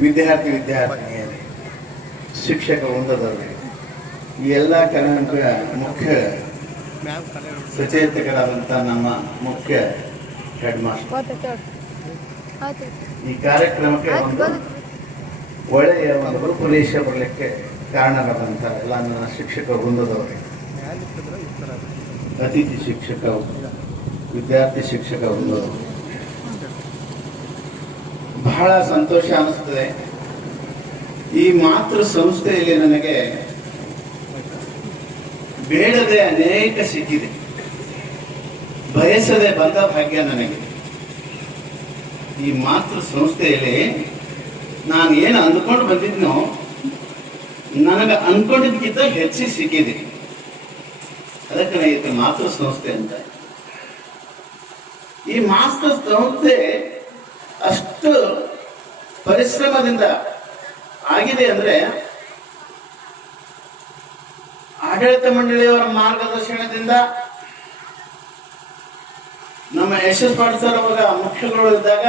ವಿದ್ಯಾರ್ಥಿನಿಯರೇ, ಶಿಕ್ಷಕ ವೃಂದದವರೇ, ಈ ಎಲ್ಲ ಕಾರ್ಯಕ್ರಮದ ಮುಖ್ಯ ಸಚೇತಕರಾದಂಥ ನಮ್ಮ ಮುಖ್ಯ ಹೆಡ್ ಮಾಸ್ಟರ್, ಈ ಕಾರ್ಯಕ್ರಮಕ್ಕೆ ಒಂದು ಒಳ್ಳೆಯ ಒಂದು ರೂಪುರೇಷ ಬರಲಿಕ್ಕೆ ಕಾರಣರಾದಂಥ ಎಲ್ಲ ನನ್ನ ಶಿಕ್ಷಕ ವೃಂದದವರೇ, ಅತಿಥಿ ಶಿಕ್ಷಕ, ವಿದ್ಯಾರ್ಥಿ ಶಿಕ್ಷಕ ವೃಂದದವರು, ಬಹಳ ಸಂತೋಷ ಅನಿಸ್ತದೆ. ಈ ಮಾತೃ ಸಂಸ್ಥೆಯಲ್ಲಿ ನನಗೆ ಬೇಡದೆ ಅನೇಕ ಸಿಕ್ಕಿದೆ, ಬಯಸದೆ ಬಂದ ಭಾಗ್ಯ ನನಗೆ. ಈ ಮಾತೃ ಸಂಸ್ಥೆಯಲ್ಲಿ ನಾನು ಏನು ಅಂದ್ಕೊಂಡು ಬಂದಿದ್ನೋ ನನಗೆ ಅಂದ್ಕೊಂಡಿದ್ದಕ್ಕಿಂತ ಹೆಚ್ಚಿಗೆ ಸಿಕ್ಕಿದೆ. ಅದಕ್ಕೆ ಇದಕ್ಕೆ ಮಾತೃ ಸಂಸ್ಥೆ ಅಂತ. ಈ ಮಾತೃ ಸಂಸ್ಥೆ ಅಷ್ಟು ಪರಿಶ್ರಮದಿಂದ ಆಗಿದೆ ಅಂದ್ರೆ ಆಡಳಿತ ಮಂಡಳಿಯವರ ಮಾರ್ಗದರ್ಶನದಿಂದ, ನಮ್ಮ ಯಶಸ್ ಪಾಟೀಲ್ ಸರ್ ಅವರ ಮುಖ್ಯಗಳು ಇದ್ದಾಗ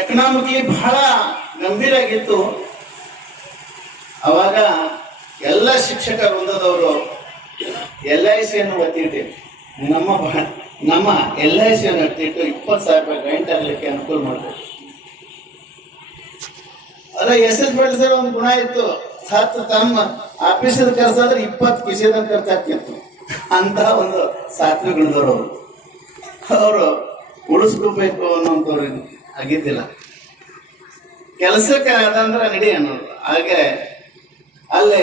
ಎಕನಾಮಿಕ್ಲಿ ಬಹಳ ಗಂಭೀರ ಆಗಿತ್ತು. ಅವಾಗ ಎಲ್ಲ ಶಿಕ್ಷಕ ವೃಂದದವರು LICಯನ್ನು ಒತ್ತಿಟ್ಟು ನಮ್ಮ LICಯನ್ನು ಒತ್ತಿಟ್ಟು 20,000 ರೂಪಾಯಿ ಗ್ರಾಂಟ್ ಆಗಲಿಕ್ಕೆ ಅನುಕೂಲ ಮಾಡಬೇಕು. ಅದ SS ಪಾಟೀಲ್ ಸರ್ ಒಂದು ಗುಣ ಇತ್ತು, 10 ತಮ್ಮ ಆಫೀಸದ ಕೆಲಸ ಆದ್ರೆ 20 ಕಿಸಿದ ಖರ್ಚು ಆಗ್ತಿತ್ತು. ಅಂತ ಒಂದು ಸಾತ್ವಿಕ ಗುಣದವರು ಅವರು ಉಳಿಸ್ಕೋಬೇಕು ಅನ್ನೋಂಥವ್ರು ಆಗಿದ್ದಿಲ್ಲ. ಕೆಲಸಕ್ಕೆ ಅದಂದ್ರೆ ನಡಿ ಅನ್ನೋದು. ಹಾಗೆ ಅಲ್ಲೇ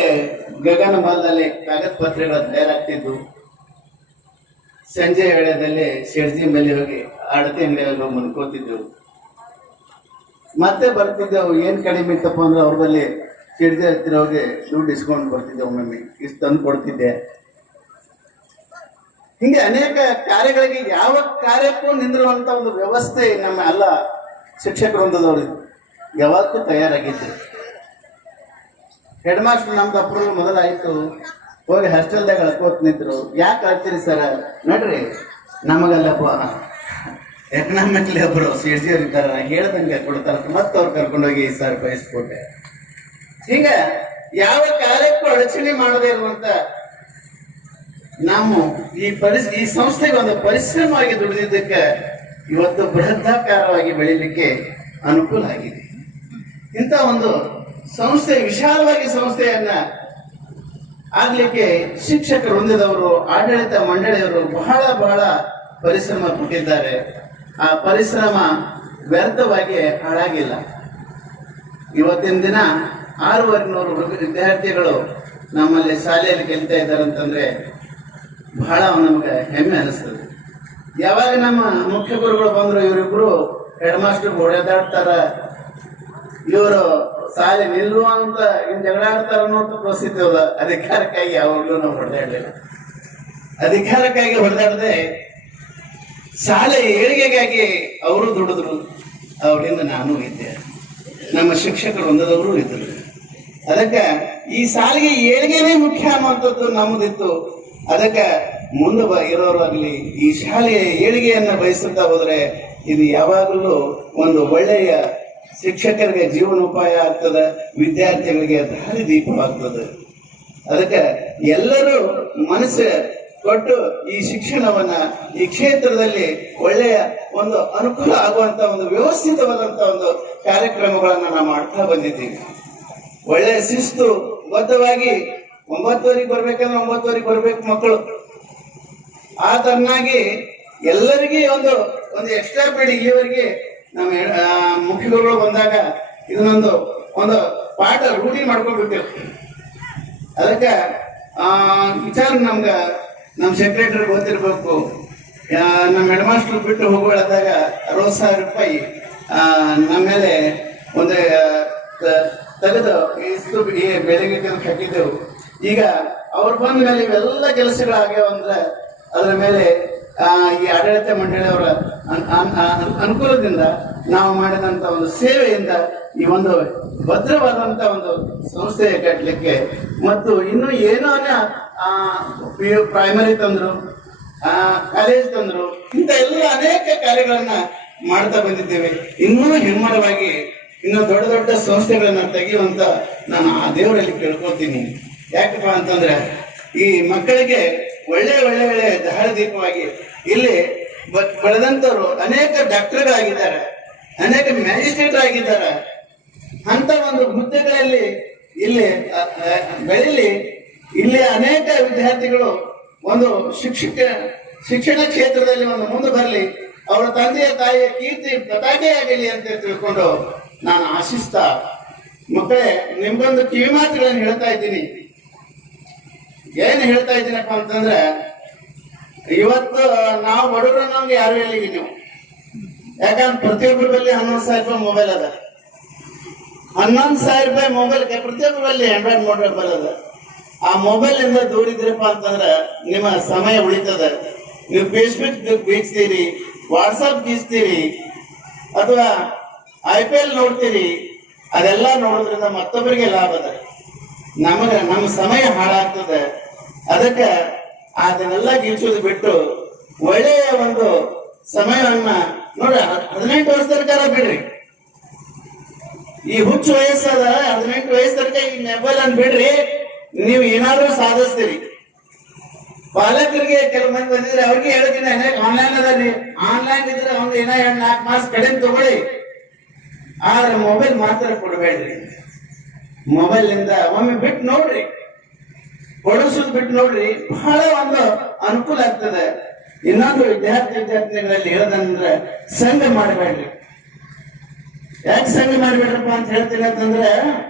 ಗಗನ ಮಲದಲ್ಲಿ ಕಾಗದ ಪತ್ರಿಕೆಗಳು ತಯಾರಾಗ್ತಿದ್ವು. ಸಂಜೆ ವೇಳೆಯಲ್ಲಿ ಶೆಡ್ಜಿ ಮೇಲೆ ಹೋಗಿ ಅಡತೆ ಅಂಗಡಿಯಲ್ಲಿ ಹೋಗಿ ಮನ್ಕೋತಿದ್ದೆವು. ಮತ್ತೆ ಬರ್ತಿದ್ದೆವು. ಏನ್ ಕಡಿಮೆ ಇತ್ತಪ್ಪ ಅಂದ್ರೆ ಅವ್ರದಲ್ಲಿ ಶೆಡ್ಜಿ ಹತ್ತಿರ ಹೋಗಿ ದುಡ್ಡು ಇಸ್ಕೊಂಡು ಬರ್ತಿದ್ದೆವು. ಒಮ್ಮೊಮ್ಮೆ ಇಷ್ಟು ತಂದು ಕೊಡ್ತಿದ್ದೆ. ಹಿಂಗೆ ಅನೇಕ ಕಾರ್ಯಗಳಿಗೆ ಯಾವ ಕಾರ್ಯಕ್ಕೂ ನಿಂದಿರುವಂತ ಒಂದು ವ್ಯವಸ್ಥೆ ನಮ್ಮ ಎಲ್ಲ ಶಿಕ್ಷಕ ವೃಂದದವರು ಯಾವತ್ತೂ ತಯಾರಾಗಿತ್ತು. ಹೆಡ್ ಮಾಸ್ಟರ್ ನಮ್ದು ಅಪ್ರೂವಲ್ ಮೊದಲಾಯಿತು. ಹೋಗಿ ಹಾಸ್ಟೆಲ್ದಾಗ ಅಳ್ಕೋತ್ ನಿಂತರು. ಯಾಕೆ ಅಳ್ತೀರಿ ಸರ್? ನೋಡ್ರಿ, ನಮಗಲ್ಲಪ್ಪ ಎಕನಾಮಿಕ್ಲಿ ಒಬ್ಬರು CSG ಅವ್ರು ಇದ್ದಾರ, ಹೇಳ್ದಂಗೆ ಕೊಡ್ತಾರ. ಮತ್ತೆ ಅವ್ರು ಕರ್ಕೊಂಡೋಗಿ ಸರ್ ಬಯಸ್ಕೊಟ್ಟೆ. ಹಿಂಗ ಯಾವ ಕಾರ್ಯಕ್ಕೂ ಅಡಚಣೆ ಮಾಡದೇ ಇರುವಂತ ನಾವು ಈ ಸಂಸ್ಥೆಗೆ ಒಂದು ಪರಿಶ್ರಮವಾಗಿ ದುಡಿದಿದ್ದಕ್ಕೆ ಇವತ್ತು ಬೃಹದಾಕಾರವಾಗಿ ಬೆಳೀಲಿಕ್ಕೆ ಅನುಕೂಲ ಆಗಿದೆ. ಇಂಥ ಒಂದು ಸಂಸ್ಥೆ, ವಿಶಾಲವಾಗಿ ಸಂಸ್ಥೆಯನ್ನ ಆಗ್ಲಿಕ್ಕೆ ಶಿಕ್ಷಕ ವೃಂದದವರು, ಆಡಳಿತ ಮಂಡಳಿಯವರು ಬಹಳ ಪರಿಶ್ರಮ ಪಟ್ಟಿದ್ದಾರೆ. ಆ ಪರಿಶ್ರಮ ವ್ಯರ್ಥವಾಗಿ ಹಾಳಾಗಿಲ್ಲ. ಇವತ್ತಿನ ದಿನ 6,500 ವಿದ್ಯಾರ್ಥಿಗಳು ನಮ್ಮಲ್ಲಿ ಶಾಲೆಯಲ್ಲಿ ಕಲಿತಾ ಇದ್ದಾರೆ ಅಂತಂದ್ರೆ ಬಹಳ ನಮ್ಗೆ ಹೆಮ್ಮೆ ಅನಿಸ್ತದೆ. ಯಾವಾಗ ನಮ್ಮ ಮುಖ್ಯ ಗುರುಗಳು ಬಂದ್ರು, ಇವರಿಬ್ರು ಹೆಡ್ ಮಾಸ್ಟರ್ ಓಡಾಡ್ತಾರ, ಇವರು ಶಾಲೆ ನಿಲ್ಲುವಂತ ಇನ್ ಜಗಳಾಡ್ತಾರ ಅನ್ನೋಂಥ ಪರಿಸ್ಥಿತಿ ಅದ. ಅಧಿಕಾರಕ್ಕಾಗಿ ಯಾವಾಗಲೂ ನಾವು ಹೊಡೆದಾಡಲಿಲ್ಲ. ಅಧಿಕಾರಕ್ಕಾಗಿ ಹೊಡೆದಾಡದೆ ಶಾಲೆ ಏಳಿಗೆಗಾಗಿ ಅವರು ದುಡಿದ್ರು. ಅವರಿಂದ ನಾನು ಇದ್ದೆ, ನಮ್ಮ ಶಿಕ್ಷಕ ವೃಂದದವರು ಇದ್ದರು. ಅದಕ್ಕೆ ಈ ಶಾಲೆಗೆ ಏಳಿಗೆನೇ ಮುಖ್ಯ ಅನ್ನುವಂಥದ್ದು ನಮ್ಮದಿತ್ತು. ಅದಕ್ಕೆ ಮುಂದೆ ಇರೋರಾಗಲಿ ಈ ಶಾಲೆಯ ಏಳಿಗೆಯನ್ನ ಬಯಸುತ್ತಾ ಹೋದ್ರೆ ಇದು ಯಾವಾಗಲೂ ಒಂದು ಒಳ್ಳೆಯ ಶಿಕ್ಷಕರಿಗೆ ಜೀವನೋಪಾಯ ಆಗ್ತದೆ, ವಿದ್ಯಾರ್ಥಿಗಳಿಗೆ ದಾರಿ ದೀಪವಾಗ್ತದೆ. ಅದಕ್ಕೆ ಎಲ್ಲರೂ ಮನಸ್ಸು ಕೊಟ್ಟು ಈ ಶಿಕ್ಷಣವನ್ನ ಈ ಕ್ಷೇತ್ರದಲ್ಲಿ ಒಳ್ಳೆಯ ಒಂದು ಅನುಕೂಲ ಆಗುವಂತ ಒಂದು ವ್ಯವಸ್ಥಿತವಾದಂತ ಒಂದು ಕಾರ್ಯಕ್ರಮಗಳನ್ನ ನಾವು ಮಾಡ್ತಾ ಬಂದಿದ್ದೀವಿ. ಒಳ್ಳೆಯ ಶಿಸ್ತು ಬದ್ಧವಾಗಿ 9:00 ಬರ್ಬೇಕಂದ್ರೆ 9:00 ಬರ್ಬೇಕು ಮಕ್ಕಳು. ಆ ತರನಾಗಿ ಎಲ್ಲರಿಗೆ ಒಂದು ಎಕ್ಸ್ಟ್ರಾ ಪೀರಿಯಡ್ ಇಲ್ಲಿವರೆಗೆ ನಮ್ಮ ಮುಖ್ಯ ಗುರುಗಳು ಬಂದಾಗ ಇದನ್ನೊಂದು ಪಾಠ ರೂಢಿ ಮಾಡ್ಕೊಂಡ್ಬಿಡ್ತೇವೆ. ಅದಕ್ಕೆ ವಿಚಾರ ನಮ್ಮ ಸೆಕ್ರೆಟರಿ ಗೊತ್ತಿರ್ಬೇಕು. ನಮ್ಮ ಹೆಡ್ ಮಾಸ್ಟರ್ ಬಿಟ್ಟು ಹೋಗುವಾಗ 60,000 ರೂಪಾಯಿ ನಮ್ಮ ಮೇಲೆ ಒಂದು ತೆಗೆದು ಬೆಳಿಗ್ಗೆ ಹಾಕಿದ್ದೆವು. ಈಗ ಅವ್ರು ಬಂದ ಮೇಲೆ ಇವೆಲ್ಲ ಕೆಲಸಗಳು ಆಗ್ಯಾವ ಅಂದ್ರೆ ಅದರ ಮೇಲೆ ಈ ಆಡಳಿತ ಮಂಡಳಿಯವರ ಅನುಕೂಲದಿಂದ ನಾವು ಮಾಡಿದಂತ ಒಂದು ಸೇವೆಯಿಂದ ಈ ಒಂದು ಭದ್ರವಾದಂತ ಒಂದು ಸಂಸ್ಥೆ ಕಟ್ಟಲಿಕ್ಕೆ ಮತ್ತು ಇನ್ನು ಏನೋ ಪ್ರೈಮರಿ ತಂದ್ರು, ಕಾಲೇಜ್ ತಂದ್ರು, ಇಂಥ ಎಲ್ಲ ಅನೇಕ ಕಾರ್ಯಗಳನ್ನ ಮಾಡ್ತಾ ಬಂದಿದ್ದೇವೆ. ಇನ್ನೂ ಹೆಮ್ಮರವಾಗಿ ಇನ್ನು ದೊಡ್ಡ ದೊಡ್ಡ ಸಂಸ್ಥೆಗಳನ್ನ ತೆಗೆಯುವಂತ ನಾನು ಆ ದೇವರಲ್ಲಿ ಕೇಳ್ಕೊತೀನಿ. ಯಾಕಪ್ಪ ಅಂತಂದ್ರೆ ಈ ಮಕ್ಕಳಿಗೆ ಒಳ್ಳೆ ಒಳ್ಳೆ ಒಳ್ಳೆ ದಾರಿದೀಪವಾಗಿ ಇಲ್ಲಿ ಬೆಳೆದಂತವ್ರು ಅನೇಕ ಡಾಕ್ಟರ್ಗಳಾಗಿದ್ದಾರೆ, ಅನೇಕ ಮ್ಯಾಜಿಸ್ಟ್ರೇಟ್ ಆಗಿದ್ದಾರೆ. ಅಂತ ಒಂದು ಹುದ್ದೆಗಳಲ್ಲಿ ಇಲ್ಲಿ ಬೆಳೀಲಿ. ಇಲ್ಲಿ ಅನೇಕ ವಿದ್ಯಾರ್ಥಿಗಳು ಒಂದು ಶಿಕ್ಷಣ ಕ್ಷೇತ್ರದಲ್ಲಿ ಒಂದು ಮುಂದೆ ಬರಲಿ, ಅವರ ತಂದೆಯ ತಾಯಿಯ ಕೀರ್ತಿ ಪತಾಕೆಯಾಗಲಿ ಅಂತ ತಿಳ್ಕೊಂಡು ನಾನು ಆಶಿಸ್ತಾ, ಮಕ್ಕಳೇ ನಿಮ್ಗೊಂದು ಕಿವಿ ಮಾತುಗಳನ್ನು ಹೇಳ್ತಾ ಇದ್ದೀನಿ. ಏನ್ ಹೇಳ್ತಾ ಇದ್ದೀನಪ್ಪ ಅಂತಂದ್ರೆ, ಇವತ್ತು ನಾವು ಬಡವರು ನಮ್ಗೆ ಯಾರು ಹೇಳಿವಿ ನೀವು. ಯಾಕಂದ್ರೆ ಪ್ರತಿಯೊಬ್ಬರ ಬಳಿ 11,000 ರೂಪಾಯಿ ಮೊಬೈಲ್ ಅದ. 11,000 ರೂಪಾಯಿ ಮೊಬೈಲ್ ಪ್ರತಿಯೊಬ್ಬರ ಬಳಿ ಆಂಡ್ರಾಯ್ಡ್ ಮೊಬೈಲ್ ಅದ. ಆ ಮೊಬೈಲ್ ಇಂದ ದೂರ ಇದ್ರಪ್ಪ ಅಂತಂದ್ರೆ ನಿಮ್ಮ ಸಮಯ ಉಳಿತದ. ನೀವು ಫೇಸ್ಬುಕ್ ಬೀಚ್ತೀರಿ, ವಾಟ್ಸಪ್ ಬೀಚ್ತೀರಿ, ಅಥವಾ IPL ನೋಡ್ತೀರಿ. ಅದೆಲ್ಲ ನೋಡೋದ್ರಿಂದ ಮತ್ತೊಬ್ಬರಿಗೆ ಲಾಭ ಅದ, ನಮ್ಮ ಸಮಯ ಹಾಳಾಗ್ತದೆ. ಅದಕ್ಕೆ ಅದನ್ನೆಲ್ಲ ಗೀಚೋದು ಬಿಟ್ಟು ಒಳ್ಳೆಯ ಒಂದು ಸಮಯವನ್ನ ನೋಡ್ರಿ. 18 ವರ್ಷ ತನಕ ಬಿಡ್ರಿ, ಈ ಹುಚ್ಚು ವಯಸ್ಸದ 18 ವಯಸ್ಸ ತನಕ ಈ ಮೊಬೈಲ್ ಅನ್ನು ಬಿಡ್ರಿ, ನೀವು ಏನಾದ್ರೂ ಸಾಧಿಸ್ತೀರಿ. ಪಾಲಕರಿಗೆ ಕೆಲವು ಮಂದಿ ಬಂದಿದ್ರೆ ಅವ್ರಿಗೆ ಹೇಳ್ತೀನಿ, ಆನ್ಲೈನ್ ಅದ, ಆನ್ಲೈನ್ ಇದ್ರೆ ಒಂದು 4 ಮಾರ್ಕ್ಸ್ ಕಡಿಮೆ ತಗೊಳ್ಳಿ, ಆದ್ರೆ ಮೊಬೈಲ್ ಮಾತ್ರ ಕೊಡಬೇಡ್ರಿ. ಮೊಬೈಲ್ ಇಂದ ಒಮ್ಮೆ ಬಿಟ್ಟು ನೋಡ್ರಿ, ಕೊಡಿಸೋದು ಬಿಟ್ಟು ನೋಡ್ರಿ, ಬಹಳ ಒಂದು ಅನುಕೂಲ ಆಗ್ತದೆ. ಇನ್ನೊಂದು ವಿದ್ಯಾರ್ಥಿಗಳಲ್ಲಿ ಹೇಳೋದಂದ್ರೆ ಸಂಘ ಮಾಡಬೇಡ್ರಿ. ಯಾಕೆ ಸಂಘ ಮಾಡಬೇಡ್ರಪ್ಪ ಅಂತ ಹೇಳ್ತೀನಿ ಅಂತಂದ್ರೆ,